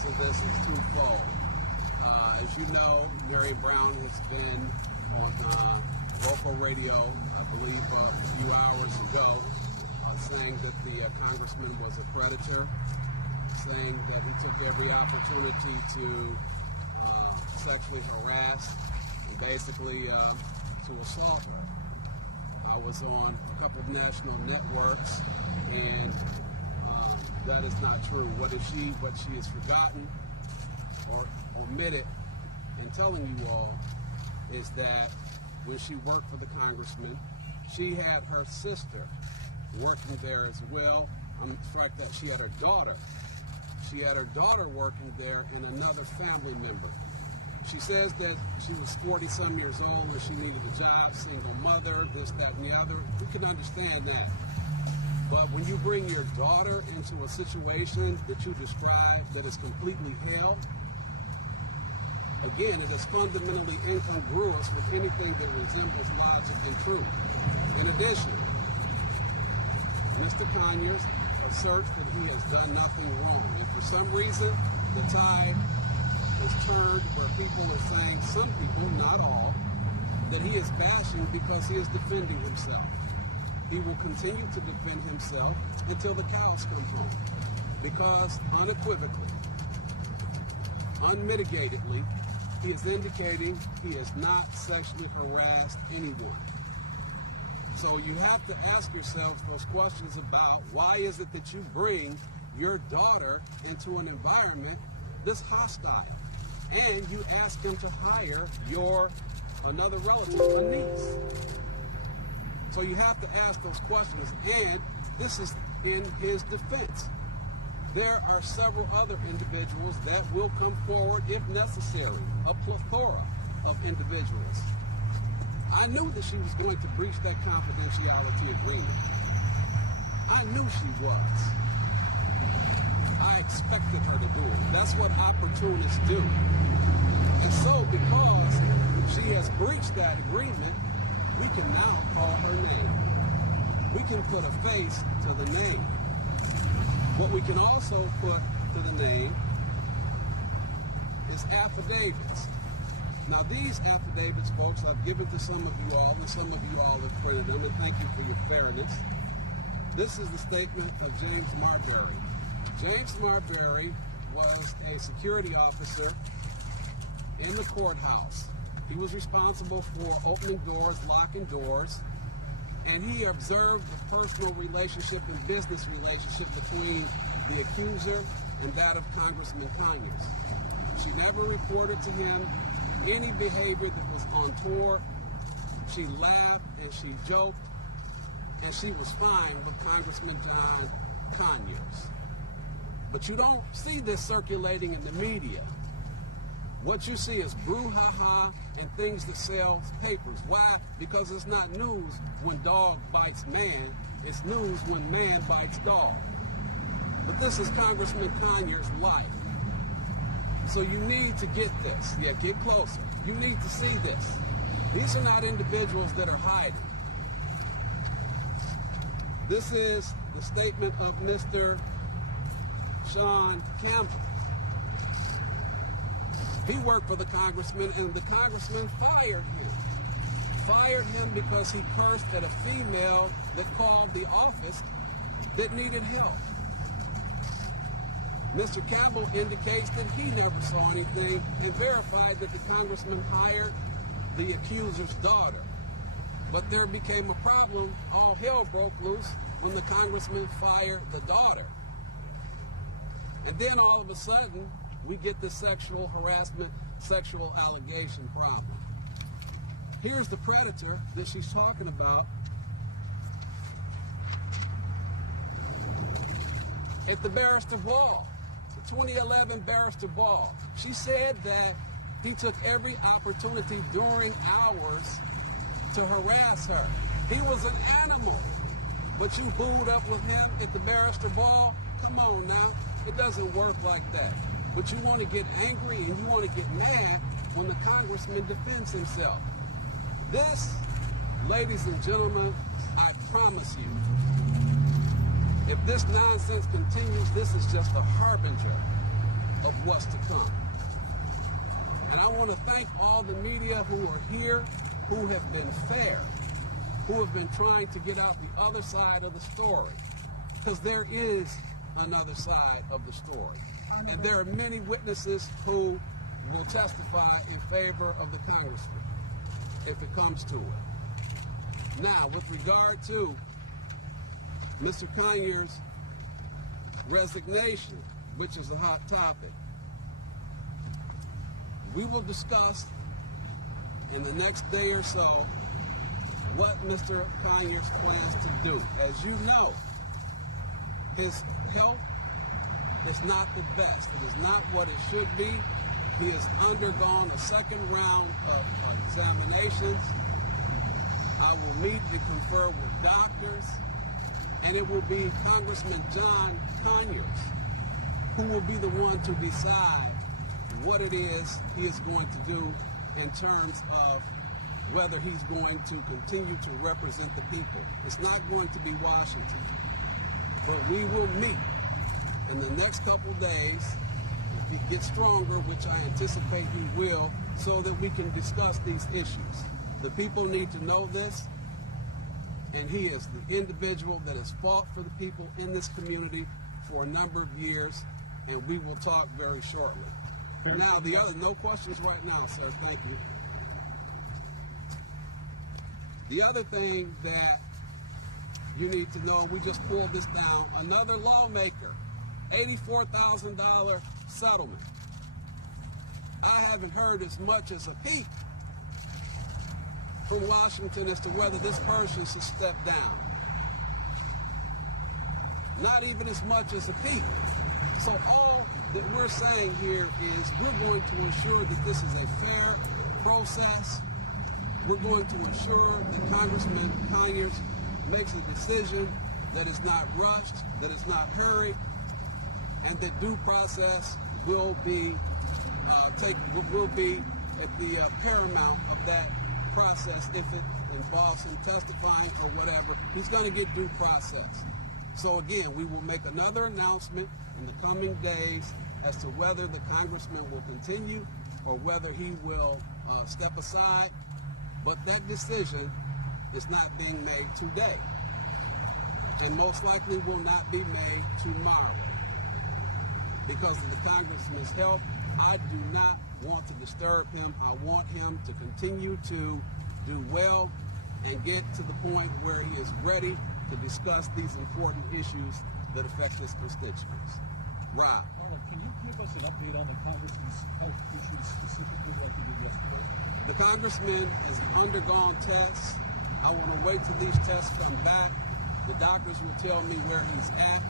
purpose of this is twofold. As you know, Mary Brown has been on local radio, I believe a few hours ago, saying that the congressman was a predator, saying that he took every opportunity to sexually harass and basically to assault her. I was on a couple of national networks, and that is not true. What she has forgotten or omitted in telling you all is that when she worked for the congressman, she had her sister working there as well. In fact, that she had her daughter. She had her daughter working there and another family member. She says that she was 40-some years old and she needed a job, single mother, this, that, and the other. We can understand that. But when you bring your daughter into a situation that you describe that is completely hell, again, it is fundamentally incongruous with anything that resembles logic and truth. In addition, Mr. Conyers asserts that he has done nothing wrong. And for some reason, the tide is turned where people are saying, some people, not all, that he is bashing because he is defending himself. He will continue to defend himself until the cows come home. Because unequivocally, unmitigatedly, he is indicating he has not sexually harassed anyone. So you have to ask yourself those questions about why is it that you bring your daughter into an environment this hostile, and you ask him to hire another relative, a niece. So you have to ask those questions, and this is in his defense. There are several other individuals that will come forward if necessary, a plethora of individuals. I knew that she was going to breach that confidentiality agreement. I knew she was. I expected her to do it. That's what opportunists do. And so because she has breached that agreement, we can now call her name. We can put a face to the name. What we can also put to the name is affidavits. Now these affidavits, folks, I've given to some of you all, and some of you all have printed them, and thank you for your fairness. This is the statement of James Marbury. James Marbury was a security officer in the courthouse. He was responsible for opening doors, locking doors, and he observed the personal relationship and business relationship between the accuser and that of Congressman Conyers. She never reported to him any behavior that was untoward. She laughed and she joked, and she was fine with Congressman John Conyers. But you don't see this circulating in the media. What you see is brouhaha and things that sell papers. Why? Because it's not news when dog bites man. It's news when man bites dog. But this is Congressman Conyers' life. So you need to get this. Yeah, get closer. You need to see this. These are not individuals that are hiding. This is the statement of Mr. Sean Campbell. He worked for the congressman, and the congressman fired him. Fired him because he cursed at a female that called the office that needed help. Mr. Campbell indicates that he never saw anything and verified that the congressman hired the accuser's daughter. But there became a problem. All hell broke loose when the congressman fired the daughter. And then all of a sudden, we get the sexual harassment, sexual allegation problem. Here's the predator that she's talking about at the Barrister Ball, the 2011 Barrister Ball. She said that he took every opportunity during hours to harass her. He was an animal, but you booed up with him at the Barrister Ball? Come on now, it doesn't work like that. But you want to get angry and you want to get mad when the congressman defends himself. This, ladies and gentlemen, I promise you, if this nonsense continues, this is just a harbinger of what's to come. And I want to thank all the media who are here, who have been fair, who have been trying to get out the other side of the story, because there is another side of the story. And there are many witnesses who will testify in favor of the congressman if it comes to it. Now, with regard to Mr. Conyers' resignation, which is a hot topic, we will discuss in the next day or so what Mr. Conyers plans to do. As you know, his health is not the best. It is not what it should be. He has undergone a second round of examinations. I will meet and confer with doctors, and it will be Congressman John Conyers who will be the one to decide what it is he is going to do in terms of whether he's going to continue to represent the people. It's not going to be Washington, but we will meet in the next couple days, if he gets stronger, which I anticipate he will, so that we can discuss these issues. The people need to know this, and he is the individual that has fought for the people in this community for a number of years, and we will talk very shortly. Now, the other, no questions right now, sir. Thank you. The other thing that you need to know, and we just pulled this down, another lawmaker, $84,000 settlement. I haven't heard as much as a peep from Washington as to whether this person should step down. Not even as much as a peep. So all that we're saying here is we're going to ensure that this is a fair process. We're going to ensure that Congressman Conyers makes a decision that is not rushed, that is not hurried, and that due process will be at the paramount of that process. If it involves him testifying or whatever, he's going to get due process. So again, we will make another announcement in the coming days as to whether the congressman will continue or whether he will step aside. But that decision is not being made today, and most likely will not be made tomorrow. Because of the congressman's health, I do not want to disturb him. I want him to continue to do well and get to the point where he is ready to discuss these important issues that affect his constituents. Rob. Can you give us an update on the congressman's health issues specifically like you did yesterday? The congressman has undergone tests. I want to wait till these tests come back. The doctors will tell me where he's at,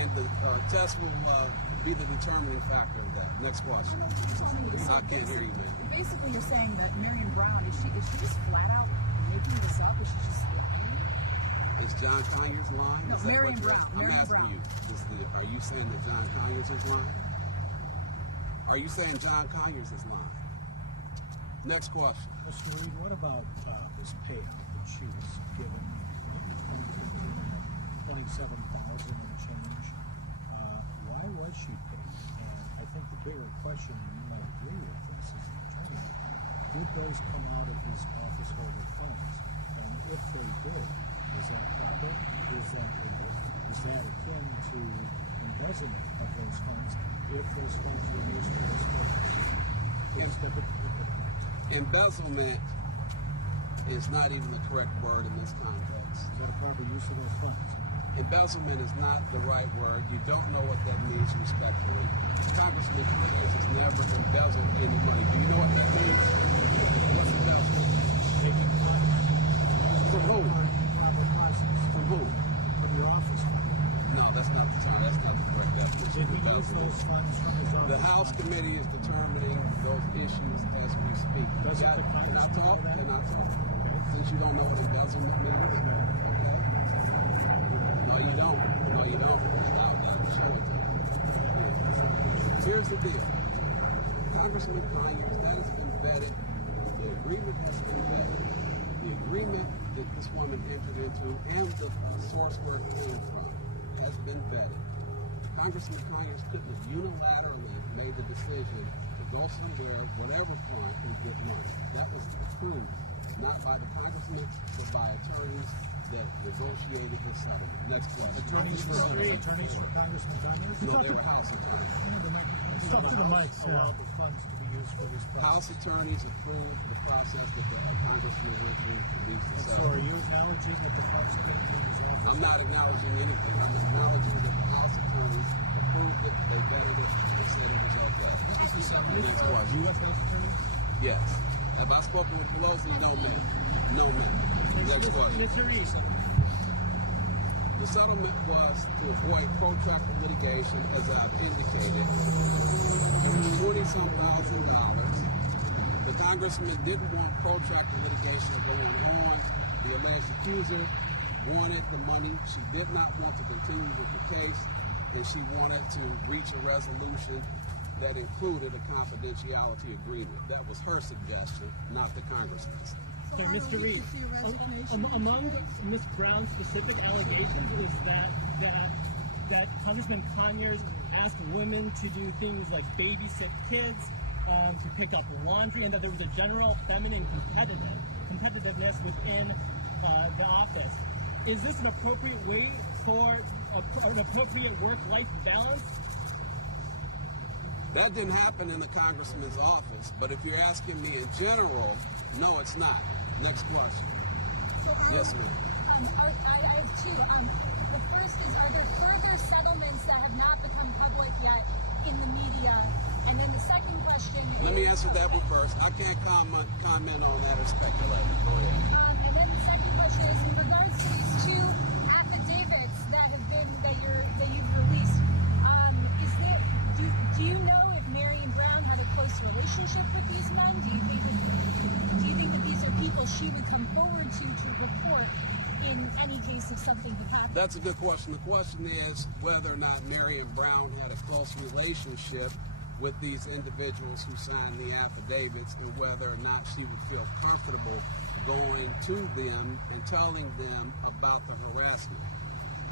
and the test will be the determining factor of that. Next question. I can't hear you, man. Basically, you're saying that Marion Brown, is she just flat out making this up? Is she just lying? Is John Conyers lying? No, Marion Brown. I'm asking you. Are you saying that John Conyers is lying? Are you saying John Conyers is lying? Next question. Mr. Reed, what about his pay that she was given? $27,000 and change. Why was she paid? And I think the bigger question, and you might agree with this, is the attorney. Did those come out of his office holder funds? And if they did, is that proper? Is that akin to embezzlement of those funds if those funds were used for this purpose? Embezzlement is not even the correct word in this context. Is that a proper use of those funds? Embezzlement is not the right word. You don't know what that means respectfully. Congressman Conyers has never embezzled any money. Do you know what that means? What's embezzlement? From whom? From whom? From your office fund. No, that's not the term. That's not the correct definition. Did he use those funds from his office? The House committee is determining those issues as we speak. Doesn't the Can I talk? know that? Can I talk? Okay. Since you don't know what embezzlement means. Okay? No, you don't. No, you don't. I'll show it to you. Here's the deal. Congressman Conyers, that has been vetted. The agreement has been vetted. The agreement that this woman entered into and the source where it came from has been vetted. Congressman Conyers couldn't have unilaterally made the decision to go somewhere, whatever front, and get money. That was approved, not by the congressman, but by attorneys that negotiated the settlement. Next question. Attorneys for Congressman Conyers? No, they were House attorneys. Talk to the mics, yeah. Allowable funds to be used for this process. House attorneys approved the process that the congressman went through to reach the And so are settlement. you acknowledging that the funds came from his office? I'm not acknowledging anything. I'm acknowledging that the House attorneys approved it, they vetted it, and said it was okay. Next question. U.S. House Attorney? Yes. Have I spoken with Pelosi? No, ma'am. No, ma'am. Next question. Mr. Reed. The settlement was to avoid protracted litigation, as I've indicated. It was $20-some thousand. The congressman didn't want protracted litigation going on. The alleged accuser wanted the money. She did not want to continue with the case, and she wanted to reach a resolution that included a confidentiality agreement. That was her suggestion, not the congressman's. Okay, Mr. Reed, among Ms. Brown's specific allegations is that Congressman Conyers asked women to do things like babysit kids, to pick up laundry, and that there was a general feminine competitiveness within the office. Is this an appropriate way for an appropriate work-life balance? That didn't happen in the congressman's office, but if you're asking me in general, no, it's not. Next question. Yes, ma'am. I have two. The first is, are there further settlements that have not become public yet in the media? And then the second question is... Let me answer that one first. I can't comment on that or speculate. Go ahead. And then the second question is, in regards to these two affidavits that you've released, do you know if Marion Brown had a close relationship with these men? Do you think that these are people she would come forward to report in any case if something had happened? That's a good question. The question is whether or not Marion Brown had a close relationship with these individuals who signed the affidavits, and whether or not she would feel comfortable going to them and telling them about the harassment.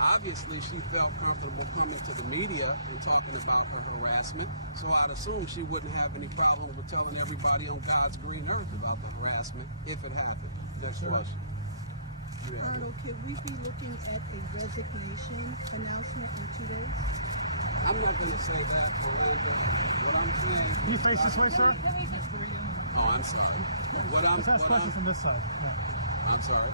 Obviously, she felt comfortable coming to the media and talking about her harassment, so I'd assume she wouldn't have any problem with telling everybody on God's green earth about the harassment if it happened. Next question. Arnold, could we be looking at a resignation announcement in 2 days? I'm not going to say that, Orlando. What I'm saying... Can you face this way, sir? Oh, I'm sorry. Let's ask questions from this side. Yeah. I'm sorry.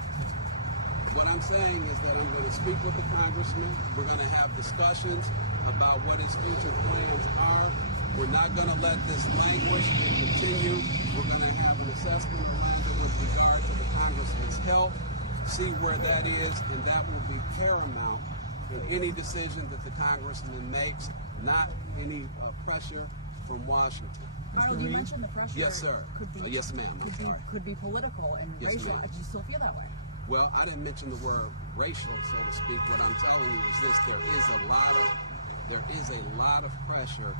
What I'm saying is that I'm going to speak with the congressman. We're going to have discussions about what his future plans are. We're not going to let this languish and continue. We're going to have an assessment, Orlando, with regard to the congressman's health, see where that is, and that will be paramount in any decision that the congressman makes, not any pressure from Washington. Arnold, you mentioned the pressure. Yes, sir. Yes, ma'am. Could be political and Yes, racial. ma'am. Do you still feel that way? Well, I didn't mention the word racial, so to speak. What I'm telling you is this: there is a lot of pressure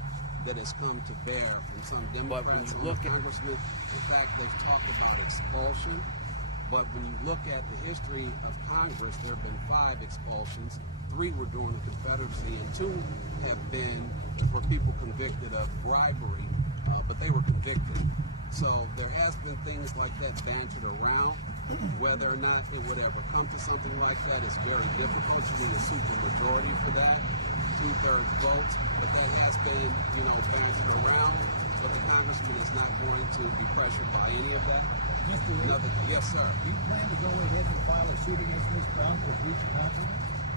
that has come to bear from some Democrats and congressmen. In fact, they've talked about expulsion. But when you look at the history of Congress, there have been 5 expulsions. 3 were during the Confederacy, and 2 have been for people convicted of bribery, but they were convicted. So there has been things like that bantered around. Whether or not it would ever come to something like that is very difficult. You need a supermajority for that, 2/3 votes. But that has been, bantered around. But the congressman is not going to be pressured by any of that. Mr. Reed, Yes, sir. do you plan to go ahead and file a suit against Ms. Brown for breach of contract?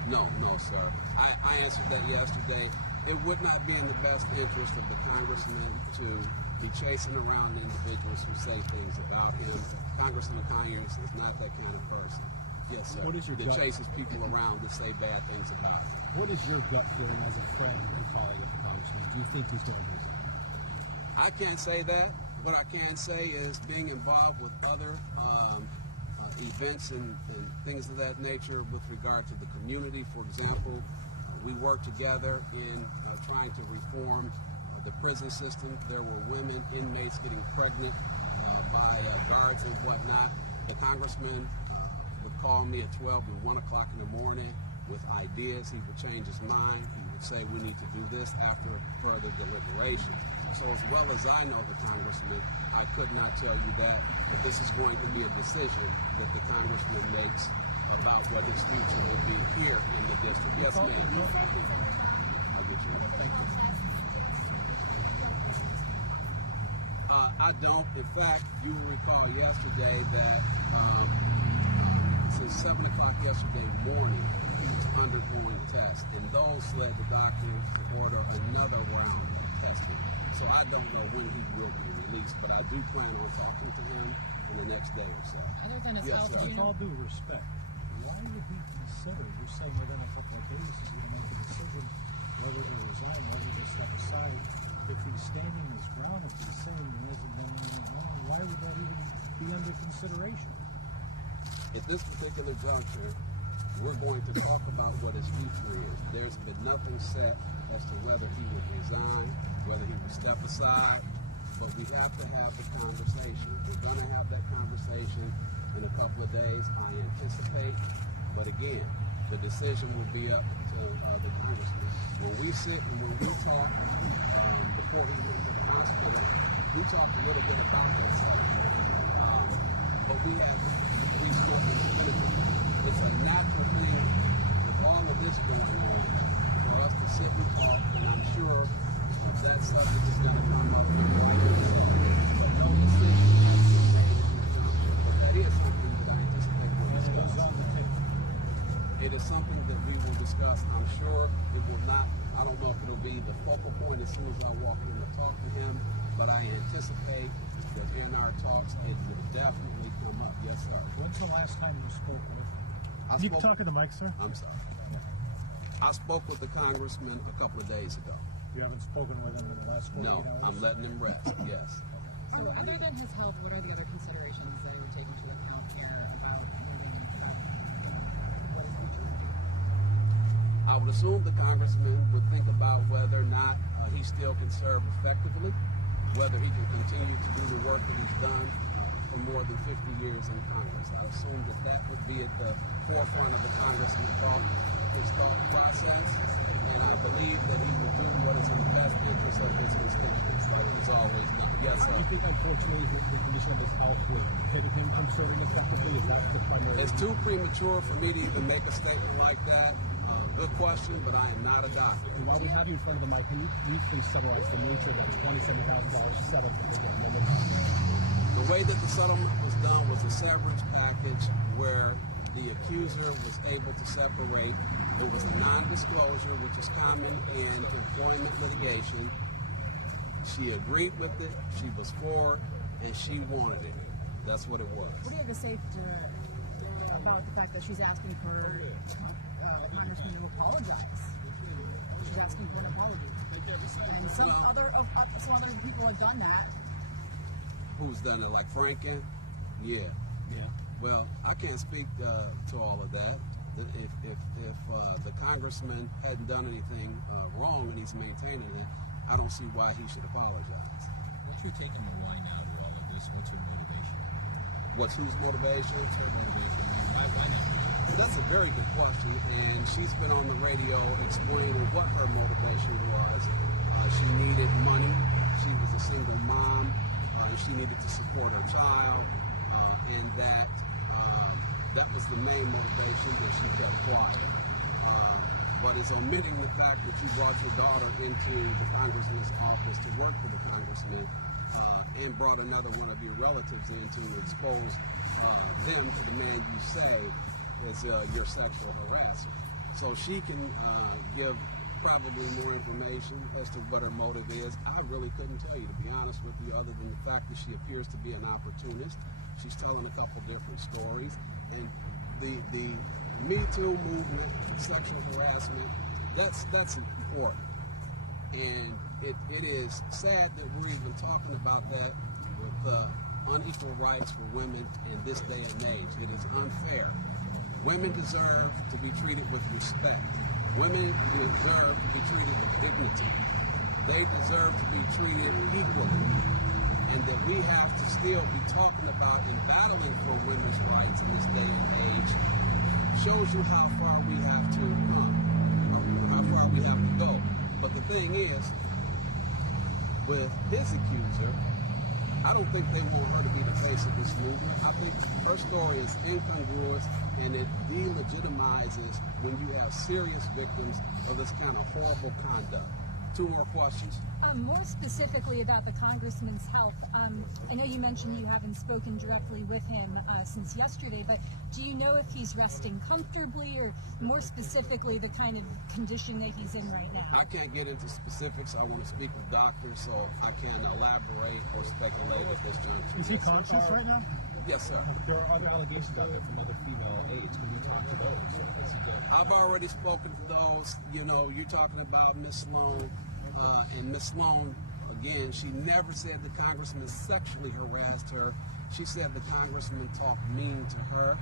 No, sir. I answered that yesterday. It would not be in the best interest of the congressman to be chasing around individuals who say things about him. Congressman Conyers is not that kind of person. Yes, sir. What is your that gut? chases people around to say bad things about him. What is your gut feeling as a friend and colleague of the congressman? Do you think he's going to resign? I can't say that. What I can say is being involved with other events and things of that nature with regard to the community. For example, we work together in trying to reform the prison system. There were women, inmates getting pregnant by guards and whatnot. The congressman would call me at 12 and 1 o'clock in the morning with ideas. He would change his mind. He would say we need to do this after further deliberation. So as well as I know the congressman, I could not tell you that, but this is going to be a decision that the congressman makes about what his future will be here in the district. Yes, ma'am. I'll get you. Thank you. I don't. In fact, you will recall yesterday that since 7 o'clock yesterday morning, he was undergoing tests, and those led the doctors to order another round of testing. So I don't know when he will be released, but I do plan on talking to him in the next day or so. Other than his Yes, health, sir. do you With all know? due respect, why would he consider, you're saying within a couple of days he's going to make a decision whether to resign, whether to step aside? If he's standing his ground, if he's saying he hasn't done anything wrong, why would that even be under consideration? At this particular juncture, we're going to talk about what his future is. There's been nothing set as to whether he would resign, whether he would step aside, but we have to have the conversation. We're going to have that conversation in a couple of days, I anticipate, but again, the decision will be up to the congressman. When we sit and when we talk, before he went to the hospital, we talked a little bit about that subject, but we have reached nothing definitive. It's a natural thing with all of this going on for us to sit and talk, and I'm sure that subject is going to come up in the right way. But no decision has been made, but that is something that I anticipate we'll And it discuss. is on the table. It is something that we will discuss. I'm sure it will not, I don't know if it'll be the focal point as soon as I walk in to talk to him, but I anticipate that in our talks, it will definitely come up. Yes, sir. When's the last time you spoke with him? I You spoke- can talk to the mic, sir. I'm sorry. I spoke with the congressman a couple of days ago. You haven't spoken with him in the last 48 No, hours? I'm letting him rest. Yes. So other than his health, what are the other considerations that you would take into account here about moving about, what his future would be? I would assume the congressman would think about whether or not he still can serve effectively, whether he can continue to do the work that he's done for more than 50 years in Congress. I assume that that would be at the forefront of the congressman's his thought process, and I believe that he would do what is in the best interest of his constituents, like he's always done. Yes, Do sir. you think, unfortunately, the condition of his health would inhibit him from serving effectively? Is that the primary It's reason? too premature for me to even make a statement like that. Good question, but I am not a doctor. And while we have you in front of the mic, can you please summarize the nature of that $27,000 settlement? The way that the settlement was done was a severance package where the accuser was able to separate. It was a non-disclosure, which is common in employment litigation. She agreed with it, she was for it, and she wanted it. That's what it was. What do you have to say about the fact that she's asking for Congressman to apologize? She's asking for an apology, and some Well- other people have done that. Who's done it, like Franken? Yeah. Yeah. Well, I can't speak to all of that. If the congressman hadn't done anything wrong and he's maintaining it, I don't see why he should apologize. What's your take on the why now to all of this? What's her motivation? What's whose motivation? What's her motivation? Why now? That's a very good question, and she's been on the radio explaining what her motivation was. She needed money. She was a single mom, and she needed to support her child, and that was the main motivation that she kept quiet. But it's omitting the fact that you brought your daughter into the congressman's office to work for the congressman, and brought another one of your relatives in to expose them to the man you say is your sexual harasser. So she can give probably more information as to what her motive is. I really couldn't tell you, to be honest with you, other than the fact that she appears to be an opportunist. She's telling a couple different stories, and the Me Too movement, sexual harassment, that's important. And it is sad that we're even talking about that with unequal rights for women in this day and age. It is unfair. Women deserve to be treated with respect. Women deserve to be treated with dignity. They deserve to be treated equally. And that we have to still be talking about and battling for women's rights in this day and age shows you how far we have to come, or how how far we have to go. But the thing is, with his accuser, I don't think they want her to be the face of this movement. I think her story is incongruous, and it delegitimizes when you have serious victims of this kind of horrible conduct. 2 more questions. More specifically about the congressman's health. I know you mentioned you haven't spoken directly with him since yesterday, but do you know if he's resting comfortably, or more specifically the kind of condition that he's in right now? I can't get into specifics. I want to speak with doctors, so I can't elaborate or speculate at this juncture. Is he conscious right now? Yes, sir. There are other allegations out there from other female aides. Can you talk to those? I've already spoken to those. You know, you're talking about Miss Sloan, and Miss Sloan, again, she never said the congressman sexually harassed her. She said the congressman talked mean to her,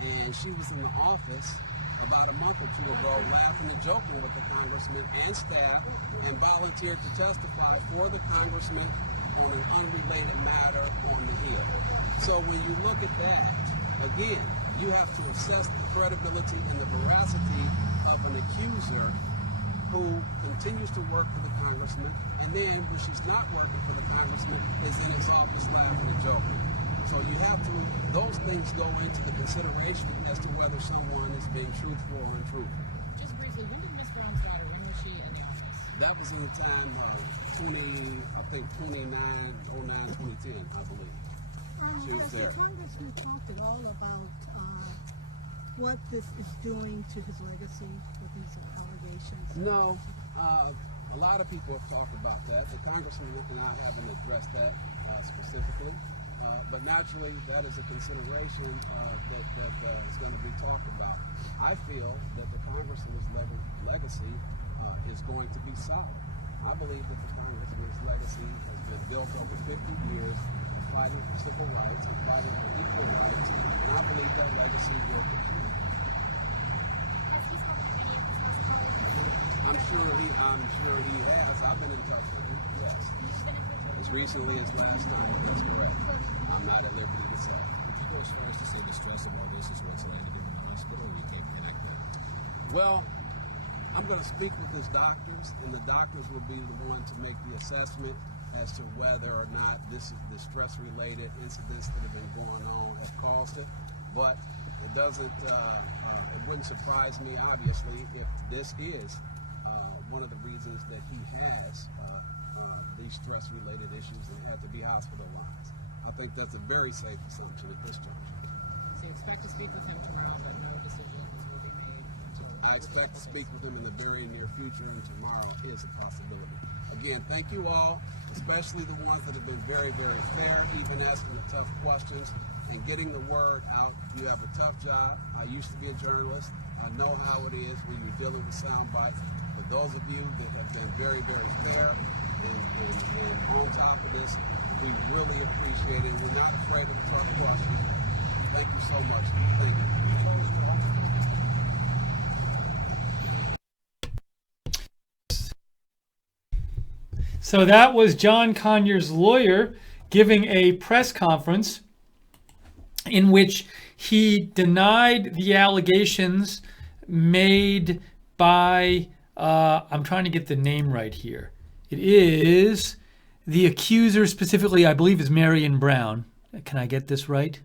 and she was in the office about a month or 2 ago laughing and joking with the congressman and staff, and volunteered to testify for the congressman on an unrelated matter on the Hill. So when you look at that, again, you have to assess the credibility and the veracity of an accuser who continues to work for the congressman, and then when she's not working for the congressman, is in his office laughing and joking. So you have to, those things go into the consideration as to whether someone is being truthful or untruthful. Just briefly, when did Miss Brown's daughter, when was she in the office? That was in the time, 29, 2010, I believe. She was Has there. the congressman talked at all about what this is doing to his legacy with these allegations? No, a lot of people have talked about that. The congressman and I haven't addressed that specifically, but naturally that is a consideration that is going to be talked about. I feel that the congressman's legacy is going to be solid. I believe that the congressman's legacy has been built over 50 years of fighting for civil rights and fighting for equal rights, and I believe that legacy will continue. Has he spoken to any of his House colleagues? I'm sure he has. I've been in touch with him, yes. As recently as last night, that's correct. I'm not at liberty to say. Would you go as far as to say the stress of all this is what's landing him in the hospital, or you can't connect that? Well, I'm going to speak with his doctors, and the doctors will be the one to make the assessment as to whether or not this is the stress-related incidents that have been going on have caused it. But it doesn't, it wouldn't surprise me, obviously, if this is one of the reasons that he has these stress-related issues and had to be hospitalized. I think that's a very safe assumption at this juncture. So you expect to speak with him tomorrow, but no decisions will be made until... I expect to speak with him in the very near future, and tomorrow is a possibility. Again, thank you all, especially the ones that have been very, very fair, even asking the tough questions and getting the word out. You have a tough job. I used to be a journalist. I know how it is when you're dealing with sound bites. But those of you that have been very, very fair and on top of this, we really appreciate it. We're not afraid of the tough questions. Thank you so much. Thank you. So that was John Conyers' lawyer giving a press conference in which he denied the allegations made by, I'm trying to get the name right here. It is the accuser specifically, I believe, is Marion Brown. Can I get this right?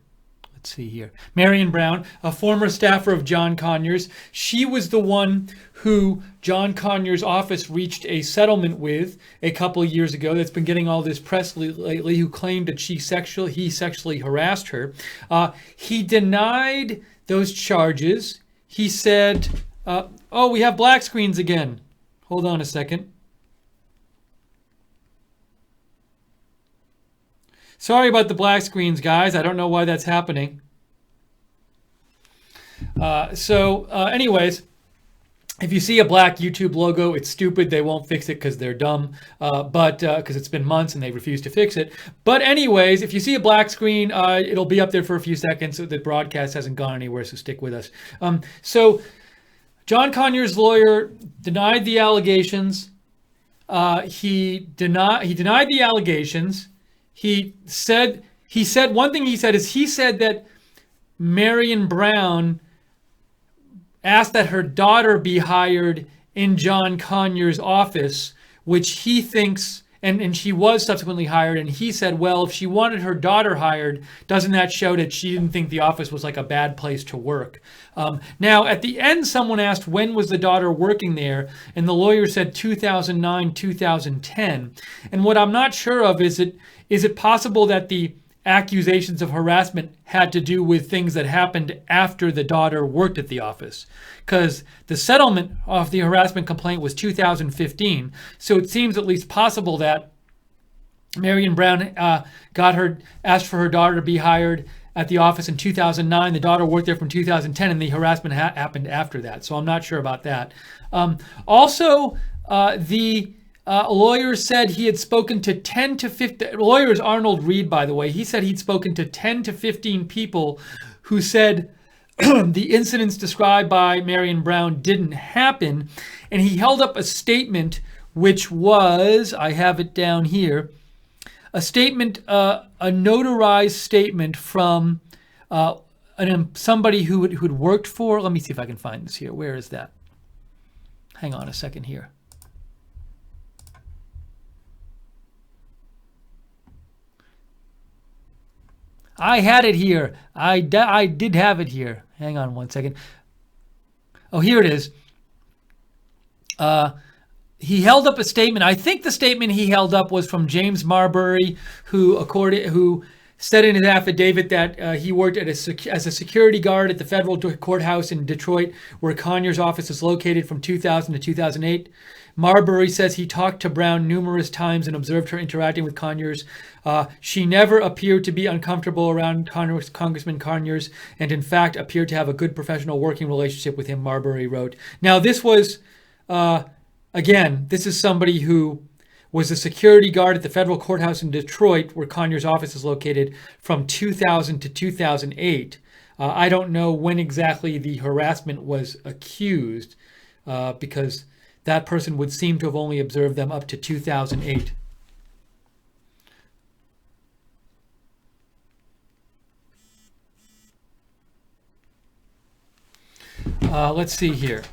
Let's see here. Marion Brown, a former staffer of John Conyers. She was the one who John Conyers' office reached a settlement with a couple of years ago that's been getting all this press lately, who claimed that he sexually harassed her. He denied those charges. He said, oh, we have black screens again. Hold on a second. Sorry about the black screens, guys. I don't know why that's happening. Anyways, if you see a black YouTube logo, it's stupid. They won't fix it because they're dumb, because it's been months and they refuse to fix it. But anyways, if you see a black screen, it'll be up there for a few seconds. So the broadcast hasn't gone anywhere, so stick with us. So John Conyers' lawyer denied the allegations. He denied the allegations. He said one thing he said that Marion Brown asked that her daughter be hired in John Conyers' office, which he thinks, and she was subsequently hired, and he said, well, if she wanted her daughter hired, doesn't that show that she didn't think the office was like a bad place to work? Now, at the end, someone asked, when was the daughter working there? And the lawyer said 2009, 2010. And what I'm not sure of is it possible that the accusations of harassment had to do with things that happened after the daughter worked at the office? Because the settlement of the harassment complaint was 2015. So it seems at least possible that Marion Brown asked for her daughter to be hired at the office in 2009. The daughter worked there from 2010, and the harassment happened after that. So I'm not sure about that. Also, the lawyer said he had spoken to 10 to 15. Lawyer is Arnold Reed, by the way. He said he'd spoken to 10 to 15 people who said the incidents described by Marion Brown didn't happen. And he held up a statement, which was, I have it down here, a statement, a notarized statement from somebody who'd worked for, let me see if I can find this here. Where is that? Hang on a second here. I had it here. I did have it here. Hang on one second. Oh, here it is. He held up a statement. I think the statement he held up was from James Marbury, who said in his affidavit that he worked as a security guard at the federal courthouse in Detroit, where Conyers' office is located from 2000 to 2008. Marbury says he talked to Brown numerous times and observed her interacting with Conyers. She never appeared to be uncomfortable around Congressman Conyers, and in fact appeared to have a good professional working relationship with him, Marbury wrote. Now this was, again, this is somebody who was a security guard at the federal courthouse in Detroit, where Conyers' office is located, from 2000 to 2008. I don't know when exactly the harassment was accused, because that person would seem to have only observed them up to 2008. Let's see here.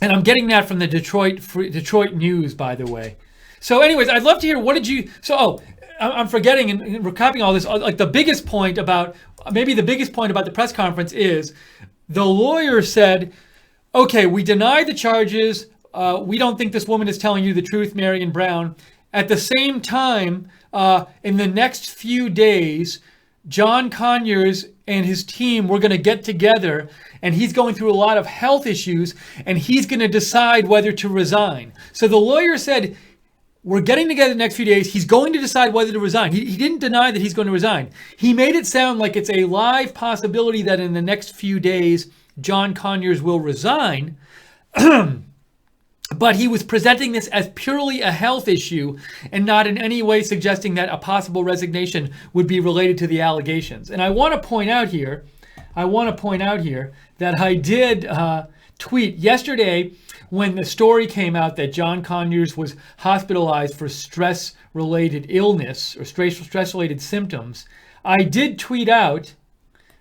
And I'm getting that from the Detroit News, by the way. So anyways, I'd love to hear, what did you... I'm forgetting, and we're copying all this. Like the biggest point about the press conference is the lawyer said, okay, we deny the charges. We don't think this woman is telling you the truth, Marion Brown. At the same time, in the next few days, John Conyers and his team were going to get together, and he's going through a lot of health issues, and he's going to decide whether to resign. So the lawyer said, we're getting together the next few days. He's going to decide whether to resign. He didn't deny that he's going to resign. He made it sound like it's a live possibility that in the next few days, John Conyers will resign. But he was presenting this as purely a health issue and not in any way suggesting that a possible resignation would be related to the allegations. And I want to point out here that I did tweet yesterday when the story came out that John Conyers was hospitalized for stress-related illness or stress-related symptoms. I did tweet out,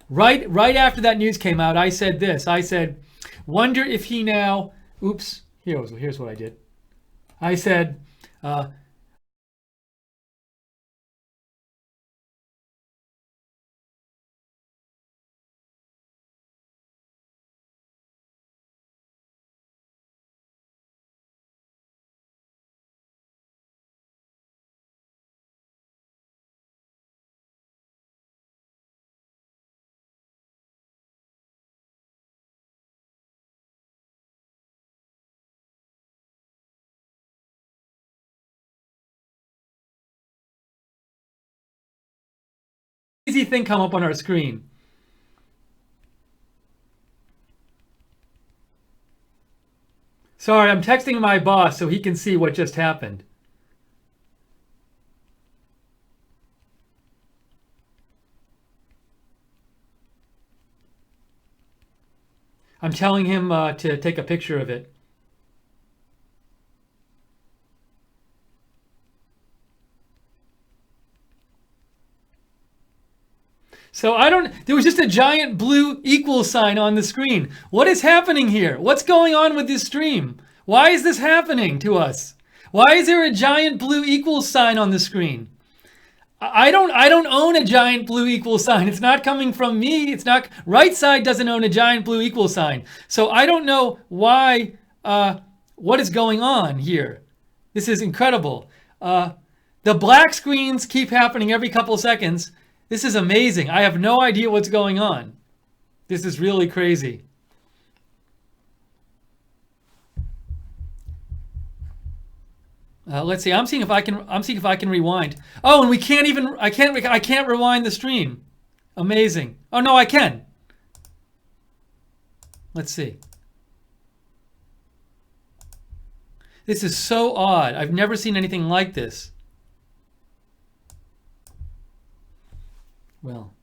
right after that news came out, I said this. I said, wonder if he now... Oops. Here's what I did. I said, easy thing come up on our screen. Sorry, I'm texting my boss so he can see what just happened. I'm telling him to take a picture of it. So there was just a giant blue equal sign on the screen. What is happening here? What's going on with this stream? Why is this happening to us? Why is there a giant blue equal sign on the screen? I don't own a giant blue equal sign. It's not coming from me. It's not, right side doesn't own a giant blue equal sign. So I don't know why, what is going on here. This is incredible. The black screens keep happening every couple seconds. This is amazing. I have no idea what's going on. This is really crazy. Let's see. I'm seeing if I can rewind. Oh, and we can't even. I can't rewind the stream. Amazing. Oh no, I can. Let's see. This is so odd. I've never seen anything like this. Well.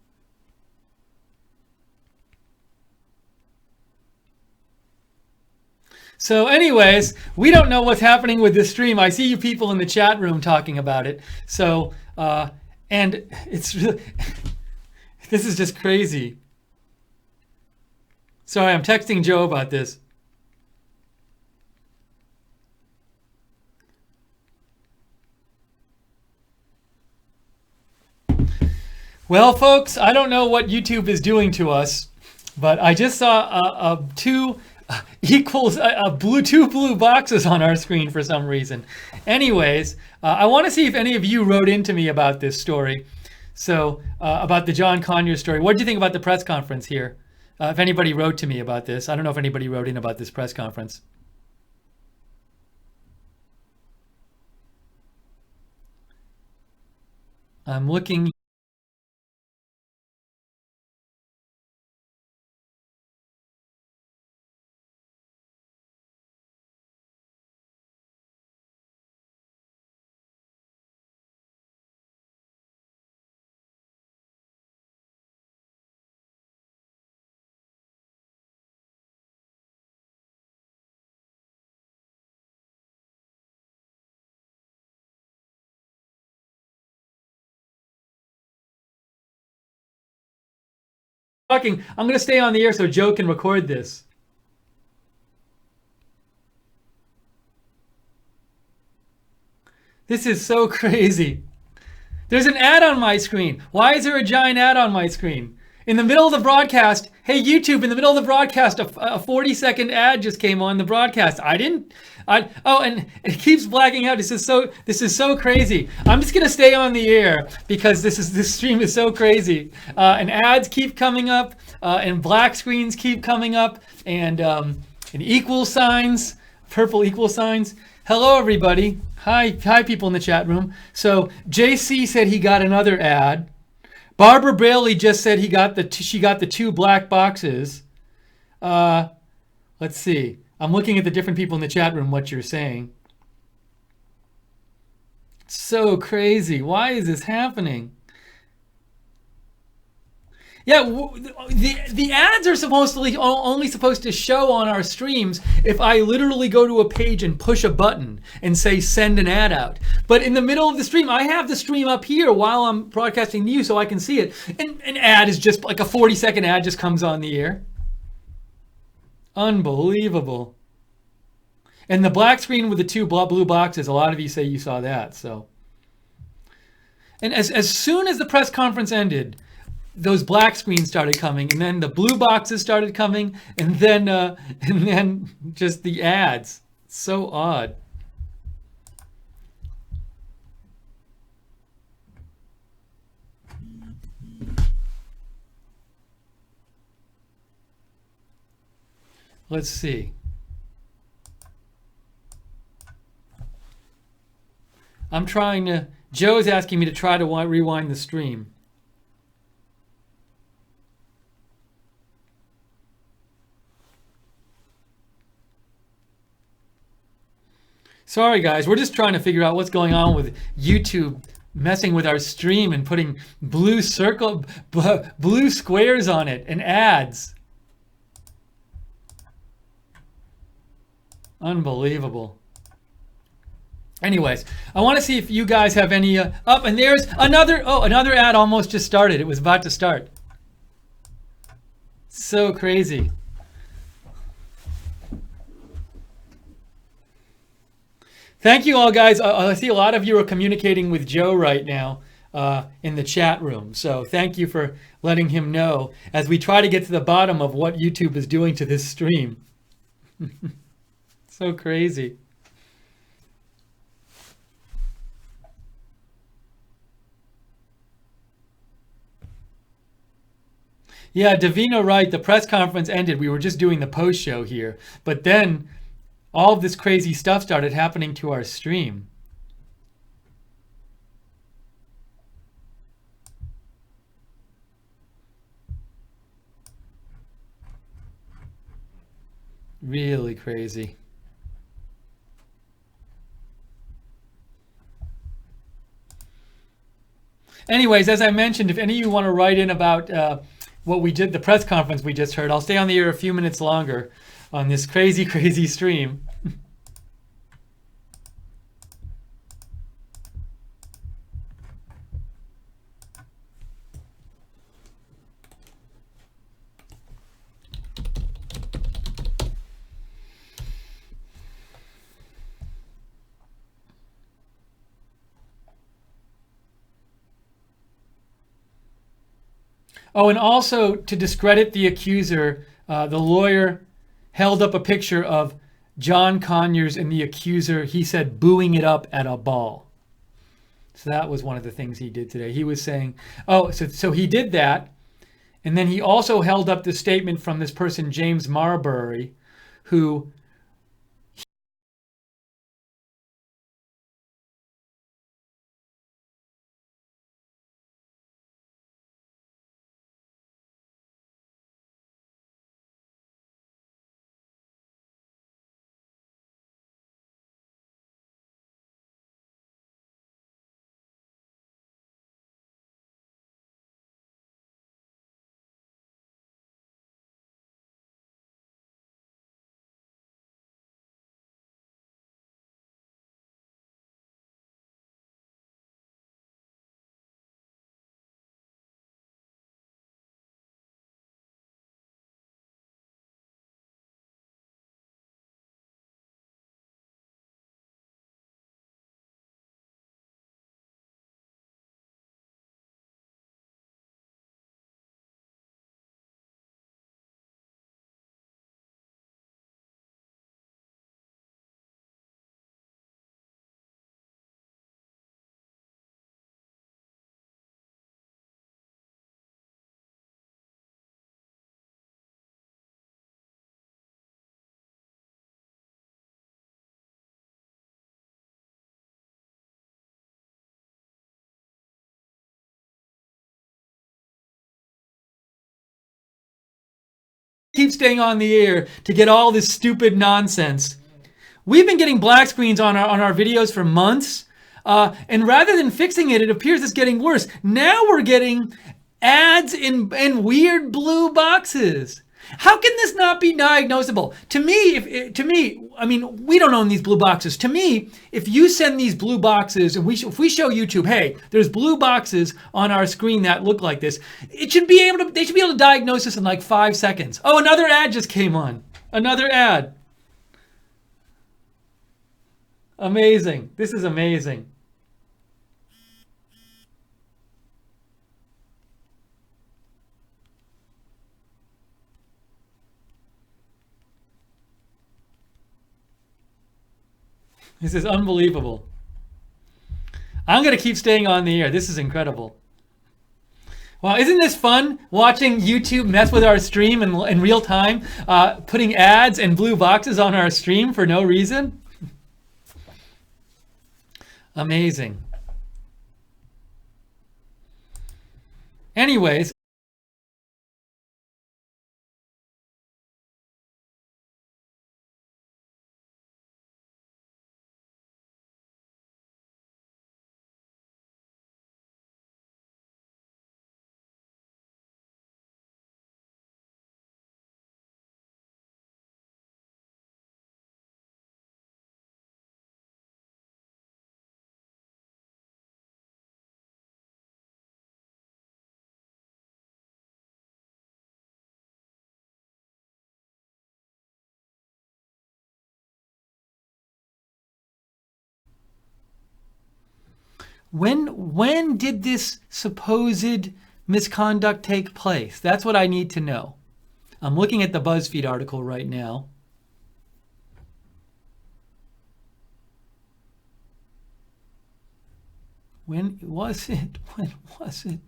So anyways, we don't know what's happening with this stream. I see you people in the chat room talking about it. So, and it's really, this is just crazy. Sorry, I'm texting Joe about this. Well, folks, I don't know what YouTube is doing to us, but I just saw two blue boxes on our screen for some reason. Anyways, I want to see if any of you wrote into me about this story. So, about the John Conyers story. What do you think about the press conference here? If anybody wrote to me about this. I don't know if anybody wrote in about this press conference. I'm looking. I'm going to stay on the air so Joe can record this. This is so crazy. There's an ad on my screen. Why is there a giant ad on my screen? In the middle of the broadcast, hey YouTube, in the middle of the broadcast, a 40-second ad just came on the broadcast. Oh, and it keeps blacking out. This is so crazy. I'm just gonna stay on the air because this stream is so crazy. And ads keep coming up, and black screens keep coming up, and equal signs, purple equal signs. Hello everybody. Hi people in the chat room. So JC said he got another ad. Barbara Bailey just said she got the two black boxes. Let's see. I'm looking at the different people in the chat room, what you're saying. So crazy. Why is this happening? Yeah, the ads are only supposed to show on our streams if I literally go to a page and push a button and say send an ad out. But in the middle of the stream, I have the stream up here while I'm broadcasting to you so I can see it. And an ad is just like a 40-second ad just comes on the air. Unbelievable. And the black screen with the two blue boxes, a lot of you say you saw that. So, and as soon as the press conference ended, those black screens started coming, and then the blue boxes started coming, and then just the ads. So odd. Let's see. Joe's asking me to try to rewind the stream. Sorry guys, we're just trying to figure out what's going on with YouTube messing with our stream and putting blue squares on it and ads. Unbelievable. Anyways, I want to see if you guys have any and there's another ad almost just started. It was about to start. So crazy. Thank you all, guys. I see a lot of you are communicating with Joe right now in the chat room. So thank you for letting him know as we try to get to the bottom of what YouTube is doing to this stream. So crazy. Yeah, Davina right. The press conference ended. We were just doing the post show here. But then all of this crazy stuff started happening to our stream. Really crazy. Anyways, as I mentioned, if any of you want to write in about what we did, the press conference we just heard, I'll stay on the air a few minutes longer on this crazy, crazy stream. Oh, and also to discredit the accuser, the lawyer held up a picture of John Conyers and the accuser. He said booing it up at a ball. So that was one of the things he did today. He was saying, oh, so he did that. And then he also held up the statement from this person, James Marbury, who keeps staying on the air to get all this stupid nonsense. We've been getting black screens on our videos for months. And rather than fixing it, it appears it's getting worse. Now we're getting ads in weird blue boxes. How can this not be diagnosable? To me, I mean, we don't own these blue boxes. To me, if you send these blue boxes, and if we show YouTube, hey, there's blue boxes on our screen that look like this, they should be able to diagnose this in like 5 seconds. Oh, another ad just came on. Another ad. Amazing. This is amazing. This is unbelievable. I'm going to keep staying on the air. This is incredible. Wow, isn't this fun watching YouTube mess with our stream in real time, putting ads and blue boxes on our stream for no reason? Amazing. Anyways, When did this supposed misconduct take place? That's what I need to know. I'm looking at the BuzzFeed article right now. When was it? When was it?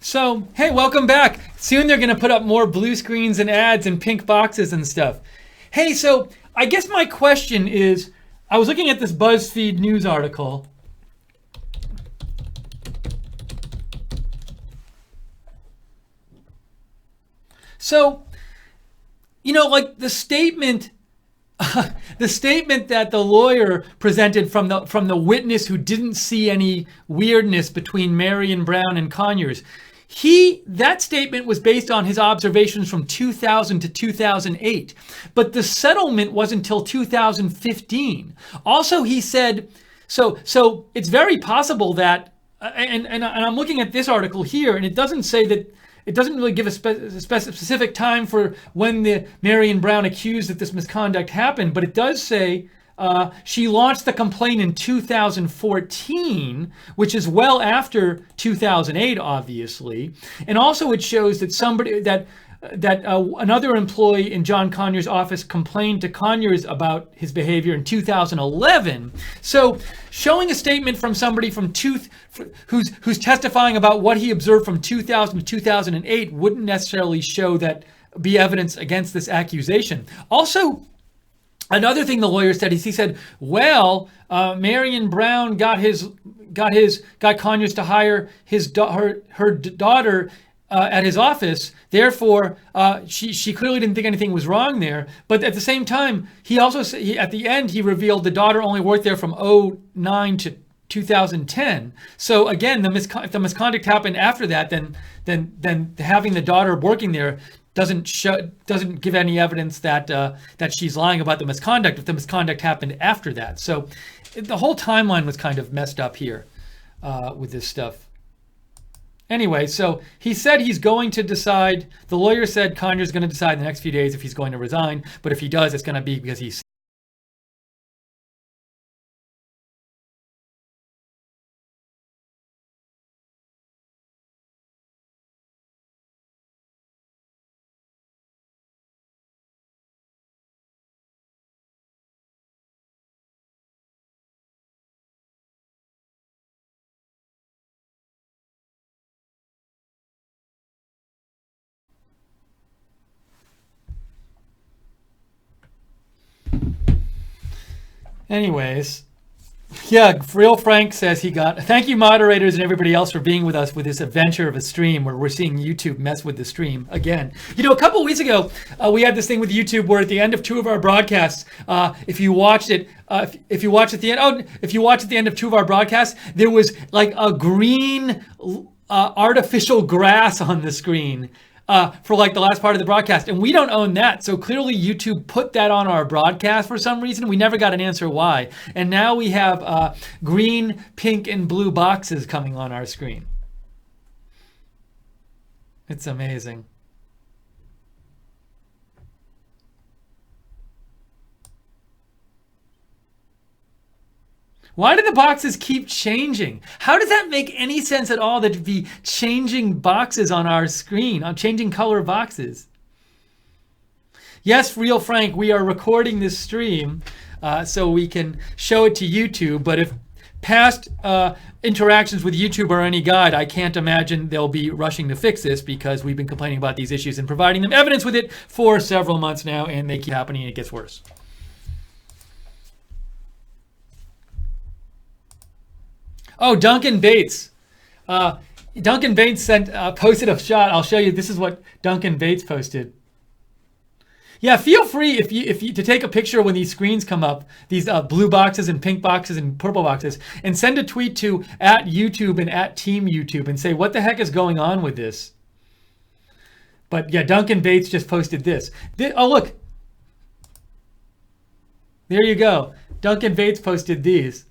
So, hey, welcome back. Soon they're going to put up more blue screens and ads and pink boxes and stuff. Hey, so I guess my question is, I was looking at this BuzzFeed news article. So, like the statement the statement that the lawyer presented from the witness who didn't see any weirdness between Marion Brown and Conyers, that statement was based on his observations from 2000 to 2008, but the settlement wasn't until 2015. Also, he said, so it's very possible that, and I'm looking at this article here, and it doesn't say that. It doesn't really give a specific time for when the Marion Brown accused that this misconduct happened, but it does say she launched the complaint in 2014, which is well after 2008, obviously. And also it shows that another employee in John Conyers' office complained to Conyers about his behavior in 2011. So showing a statement from somebody who's testifying about what he observed from 2000 to 2008 wouldn't necessarily be evidence against this accusation. Also, another thing the lawyer said is he said, well, Marion Brown got Conyers to hire her daughter at his office. Therefore, she clearly didn't think anything was wrong there. But at the same time, he also at the end he revealed the daughter only worked there from 2009 to 2010. So again, if the misconduct happened after that, then having the daughter working there doesn't give any evidence that she's lying about the misconduct if the misconduct happened after that. So the whole timeline was kind of messed up here with this stuff. Anyway, so he said he's going to decide. The lawyer said Conyers is going to decide in the next few days if he's going to resign. But if he does, it's going to be because he's. Anyways, yeah, Real Frank says he got. Thank you, moderators and everybody else, for being with us with this adventure of a stream where we're seeing YouTube mess with the stream again. A couple weeks ago, we had this thing with YouTube where at the end of two of our broadcasts, if you watch at the end of two of our broadcasts, there was like a green artificial grass on the screen. For like the last part of the broadcast, and we don't own that. So clearly YouTube put that on our broadcast for some reason. We never got an answer why. And now we have green, pink, and blue boxes coming on our screen. It's amazing. Why do the boxes keep changing? How does that make any sense at all, that to be changing boxes on our screen, on changing color boxes? Yes, Real Frank, we are recording this stream so we can show it to YouTube, but if past interactions with YouTube are any guide, I can't imagine they'll be rushing to fix this, because we've been complaining about these issues and providing them evidence with it for several months now, and they keep happening and it gets worse. Oh, Duncan Bates. Duncan Bates posted a shot. I'll show you. This is what Duncan Bates posted. Yeah, feel free if you to take a picture when these screens come up, these blue boxes and pink boxes and purple boxes, and send a tweet to @YouTube and @Team YouTube and say, what the heck is going on with this? But yeah, Duncan Bates just posted this. Oh, look. There you go. Duncan Bates posted these.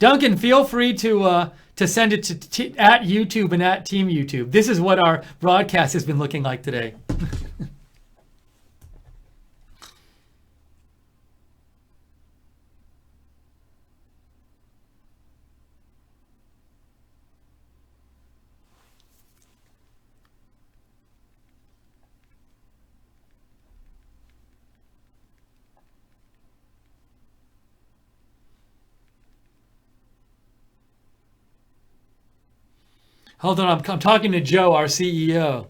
Duncan, feel free to send it to @YouTube and @Team YouTube. This is what our broadcast has been looking like today. Hold on, I'm talking to Joe, our CEO.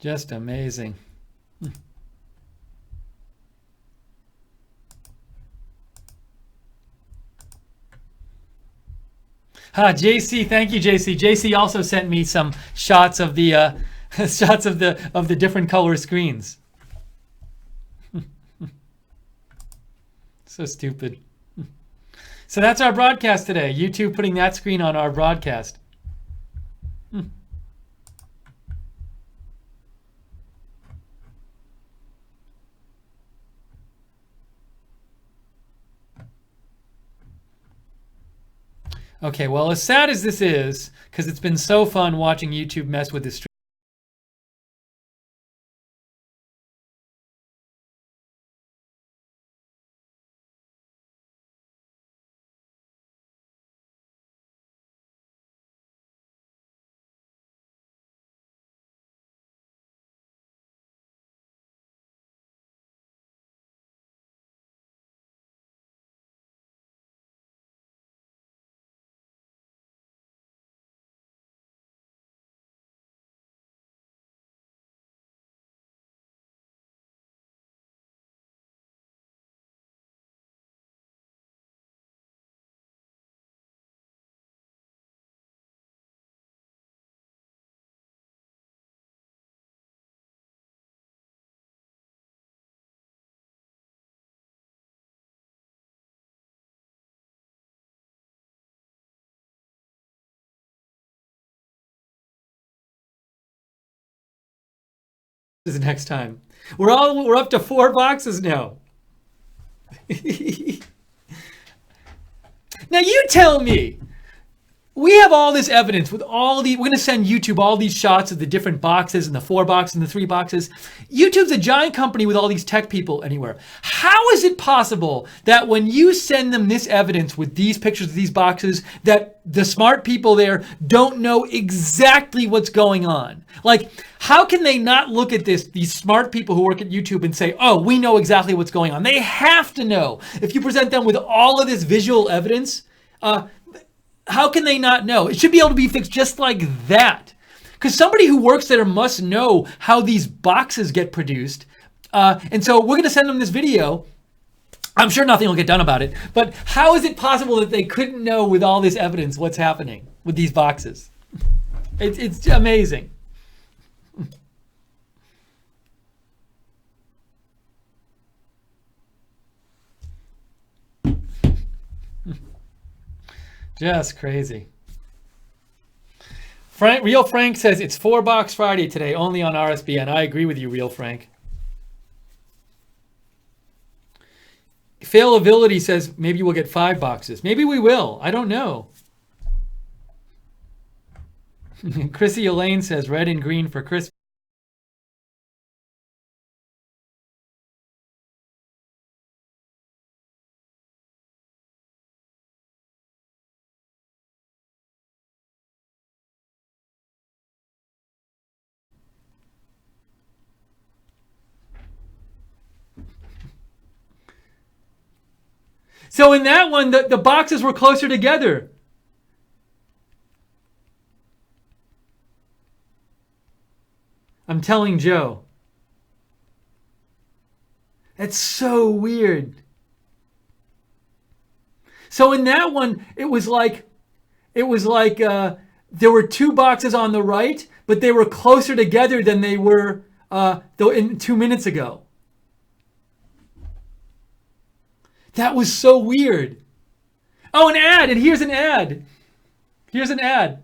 Just amazing. JC, thank you, JC. JC also sent me some shots of the shots of the different color screens. So stupid. So that's our broadcast today. YouTube putting that screen on our broadcast. Okay, well, as sad as this is, because it's been so fun watching YouTube mess with this stream. Next time. We're up to 4 boxes now. Now you tell me. We have all this evidence with all the, we're going to send YouTube all these shots of the different boxes and the 4 boxes and the 3 boxes. YouTube's a giant company with all these tech people anywhere. How is it possible that when you send them this evidence with these pictures of these boxes, that the smart people there don't know exactly what's going on? Like, how can they not look at this, these smart people who work at YouTube, and say, oh, we know exactly what's going on? They have to know. If you present them with all of this visual evidence, how can they not know? It should be able to be fixed just like that. Because somebody who works there must know how these boxes get produced. And so we're going to send them this video. I'm sure nothing will get done about it. But how is it possible that they couldn't know with all this evidence what's happening with these boxes? It's amazing. Just crazy. Real Frank says it's 4 Box Friday today, only on RSBN. I agree with you, Real Frank. Failability says maybe we'll get 5 boxes. Maybe we will. I don't know. Chrissy Elaine says red and green for Christmas. So in that one, the boxes were closer together. I'm telling Joe. That's so weird. So in that one, it was like there were 2 boxes on the right, but they were closer together than they were in 2 minutes ago. That was so weird. Oh, an ad, and here's an ad. Here's an ad.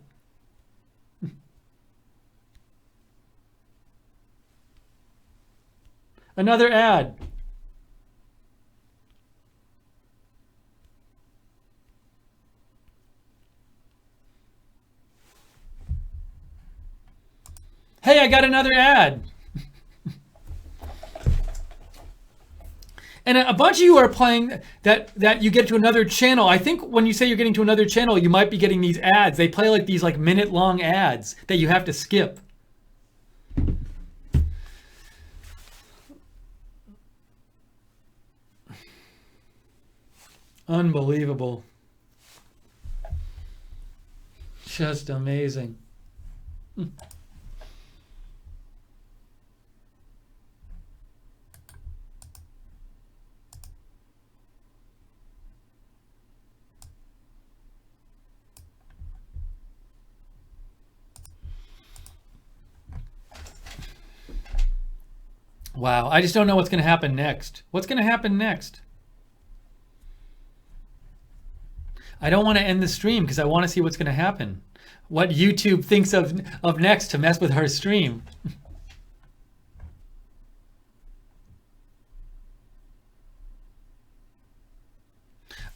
Another ad. Hey, I got another ad. And a bunch of you are playing that you get to another channel. I think when you say you're getting to another channel, you might be getting these ads. They play like these minute-long ads that you have to skip. Unbelievable. Just amazing. Wow, I just don't know what's going to happen next. What's going to happen next? I don't want to end the stream because I want to see what's going to happen. What YouTube thinks of next to mess with our stream.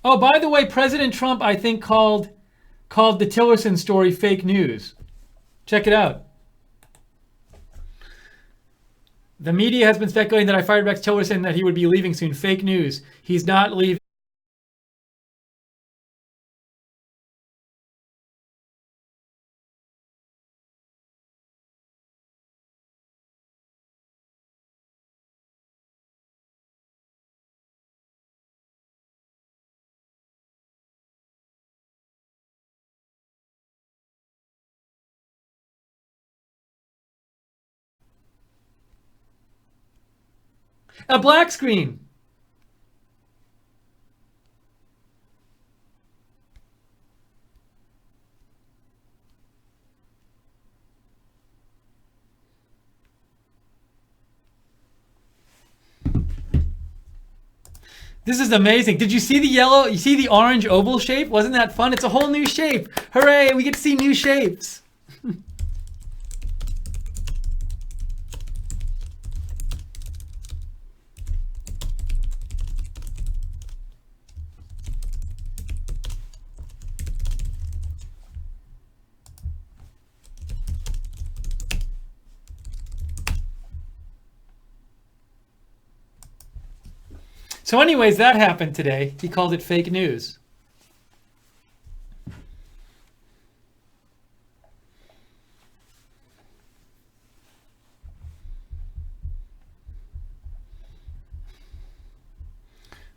Oh, by the way, President Trump, I think, called the Tillerson story fake news. Check it out. The media has been speculating that I fired Rex Tillerson, that he would be leaving soon. Fake news. He's not leaving. A black screen. This is amazing. Did you see the yellow? You see the orange oval shape? Wasn't that fun? It's a whole new shape. Hooray, we get to see new shapes. So anyways, that happened today. He called it fake news.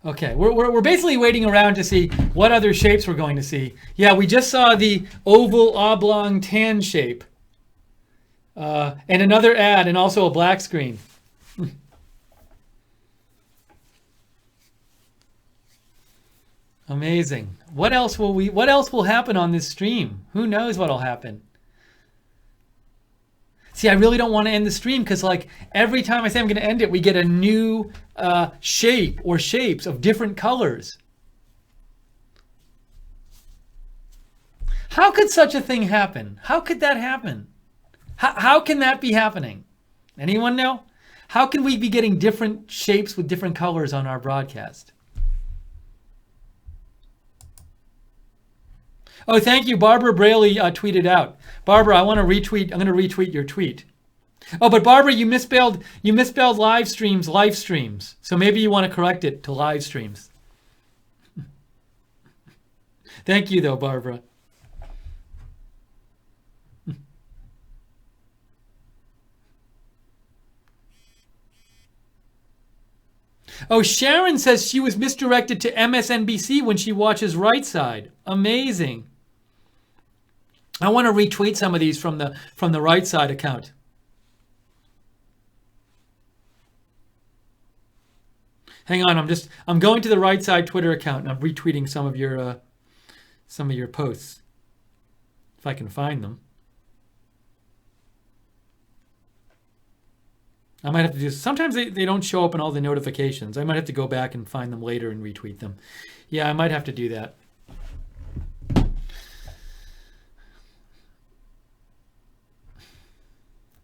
Okay, we're basically waiting around to see what other shapes we're going to see. Yeah, we just saw the oval, oblong, tan shape. And another ad, and also a black screen. Amazing. What else will happen on this stream? Who knows what'll happen? See, I really don't want to end the stream because every time I say I'm going to end it, we get a new shape or shapes of different colors. How could such a thing happen? How could that happen? How can that be happening? Anyone know? How can we be getting different shapes with different colors on our broadcast? Oh, thank you. Barbara Braley tweeted out. Barbara, I want to retweet. I'm going to retweet your tweet. Oh, but Barbara, you misspelled live streams. So maybe you want to correct it to live streams. Thank you, though, Barbara. Oh, Sharon says she was misdirected to MSNBC when she watches Right Side. Amazing. I want to retweet some of these from the Right Side account. Hang on, I'm going to the Right Side Twitter account and I'm retweeting some of your posts, if I can find them. I might have to do. Sometimes they don't show up in all the notifications. I might have to go back and find them later and retweet them. Yeah, I might have to do that.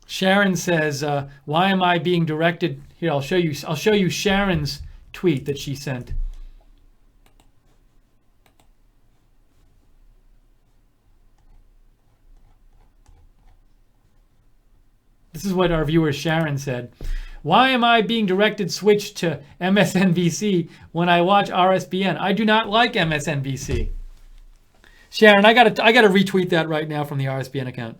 Sharon says, "Why am I being directed?" Here, I'll show you Sharon's tweet that she sent. This is what our viewer Sharon said. Why am I being directed switch to MSNBC when I watch RSBN? I do not like MSNBC. Sharon, I gotta retweet that right now from the RSBN account.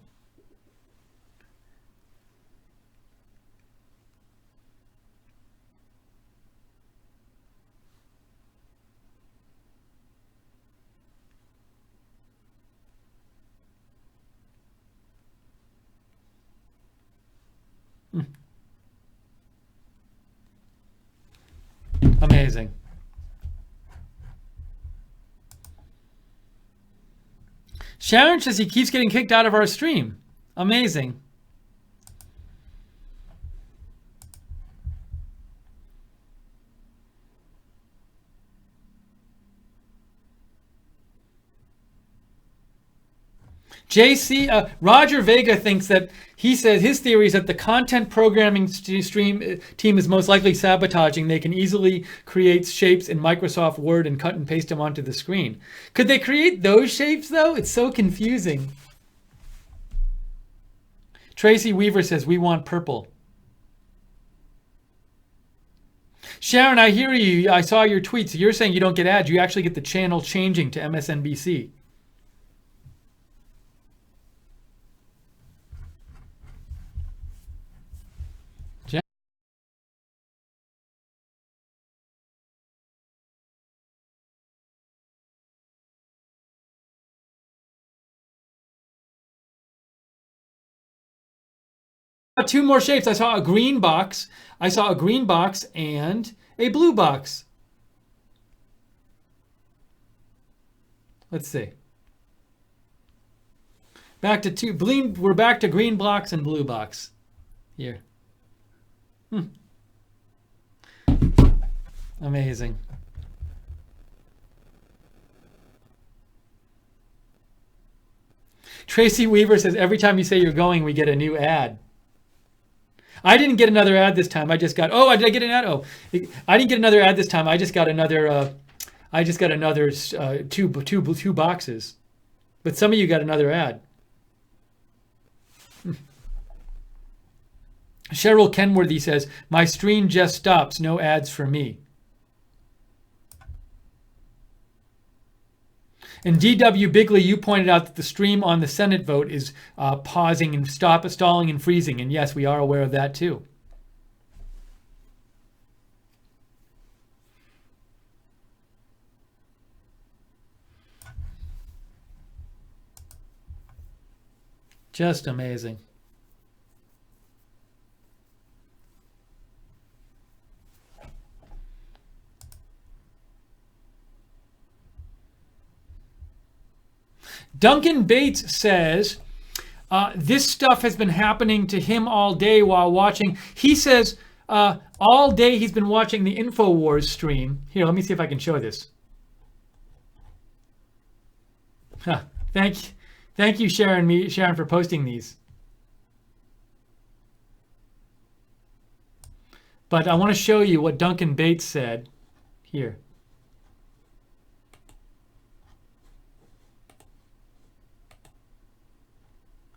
Amazing. Sharon says he keeps getting kicked out of our stream. Amazing. JC, Roger Vega thinks that he says his theory is that the content programming stream team is most likely sabotaging. They can easily create shapes in Microsoft Word and cut and paste them onto the screen. Could they create those shapes though? It's so confusing. Tracy Weaver says we want purple. Sharon, I hear you. I saw your tweets. So you're saying you don't get ads. You actually get the channel changing to MSNBC. Two more shapes. I saw a green box. I saw a green box and a blue box. Let's see. Back to two. We're back to green box and blue box. Here. Amazing. Tracy Weaver says every time you say you're going, we get a new ad. I didn't get another ad this time. I just got. Oh, did I get an ad? Oh, I didn't get another ad this time. I just got another. Two boxes. But some of you got another ad. Cheryl Kenworthy says my stream just stops. No ads for me. And DW Bigley, you pointed out that the stream on the Senate vote is pausing and stalling and freezing. And yes, we are aware of that too. Just amazing. Duncan Bates says, this stuff has been happening to him all day while watching. He says all day he's been watching the InfoWars stream. Here, let me see if I can show this. Thank you, Sharon, for posting these. But I want to show you what Duncan Bates said here.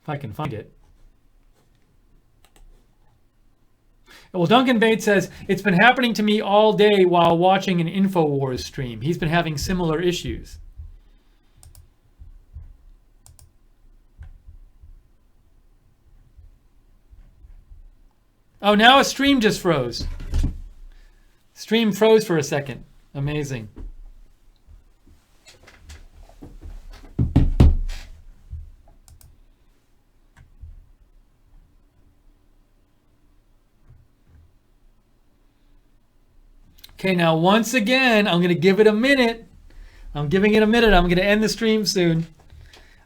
if I can find it. Well, Duncan Bates says, it's been happening to me all day while watching an InfoWars stream. He's been having similar issues. Oh, now a stream just froze. Stream froze for a second. Amazing. Okay, now once again, I'm going to give it a minute. I'm giving it a minute. I'm going to end the stream soon.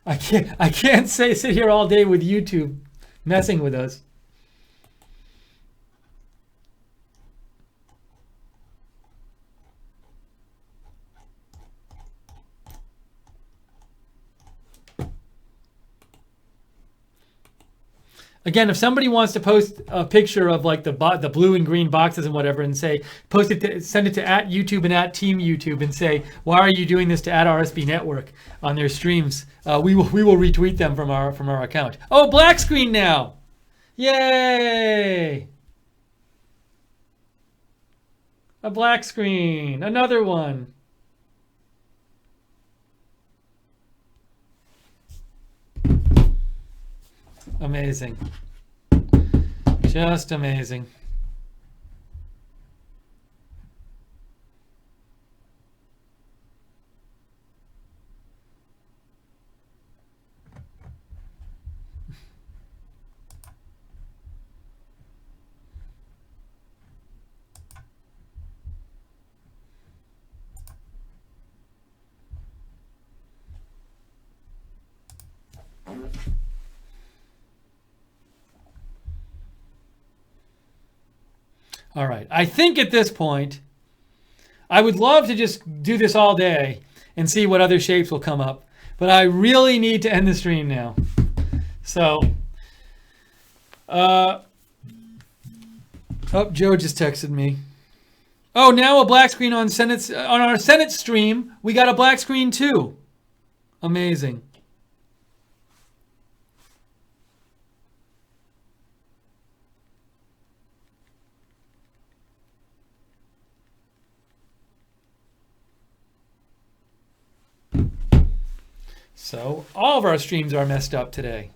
I can't sit here all day with YouTube messing with us. Again, if somebody wants to post a picture of like the blue and green boxes and whatever, and say send it to @YouTube and @Team YouTube and say, why are you doing this to @RSB Network on their streams? We will retweet them from our account. Oh, black screen now! Yay! A black screen, another one. Amazing. Just amazing. All right. I think at this point, I would love to just do this all day and see what other shapes will come up. But I really need to end the stream now. So, oh, Joe just texted me. Oh, now a black screen on our Senate stream. We got a black screen too. Amazing. So all of our streams are messed up today.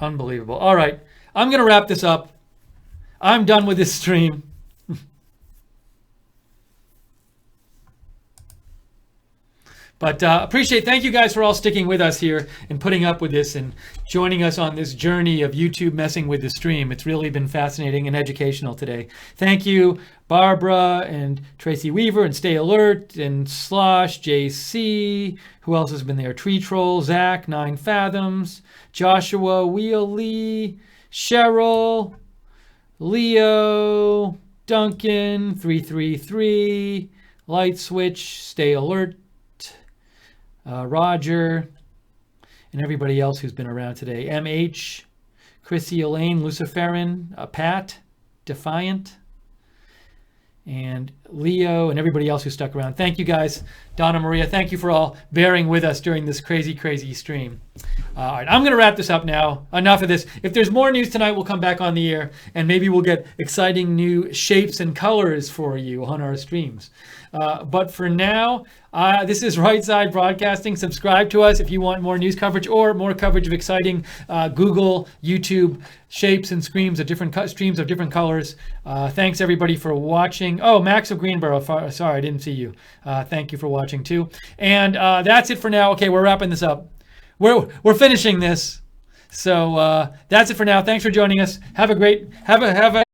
Unbelievable. All right, I'm going to wrap this up. I'm done with this stream. But thank you guys for all sticking with us here and putting up with this and joining us on this journey of YouTube messing with the stream. It's really been fascinating and educational today. Thank you, Barbara and Tracy Weaver and Stay Alert and Slosh, JC. Who else has been there? Tree Troll, Zach, 9 Fathoms, Joshua, Wheel Lee, Cheryl, Leo, Duncan, 333, Light Switch, Stay Alert, Roger, and everybody else who's been around today. MH, Chrissy Elaine, Luciferin, Pat, Defiant, and Leo, and everybody else who stuck around. Thank you guys. Donna Maria, thank you for all bearing with us during this crazy, crazy stream. All right, I'm going to wrap this up now. Enough of this. If there's more news tonight, we'll come back on the air, and maybe we'll get exciting new shapes and colors for you on our streams. But for now, this is Right Side Broadcasting. Subscribe to us if you want more news coverage or more coverage of exciting Google, YouTube shapes and streams of different colors. Thanks everybody for watching. Oh, Max of Greenboro, sorry I didn't see you. Thank you for watching too. And that's it for now. Okay, we're wrapping this up. We're finishing this. So that's it for now. Thanks for joining us. Have a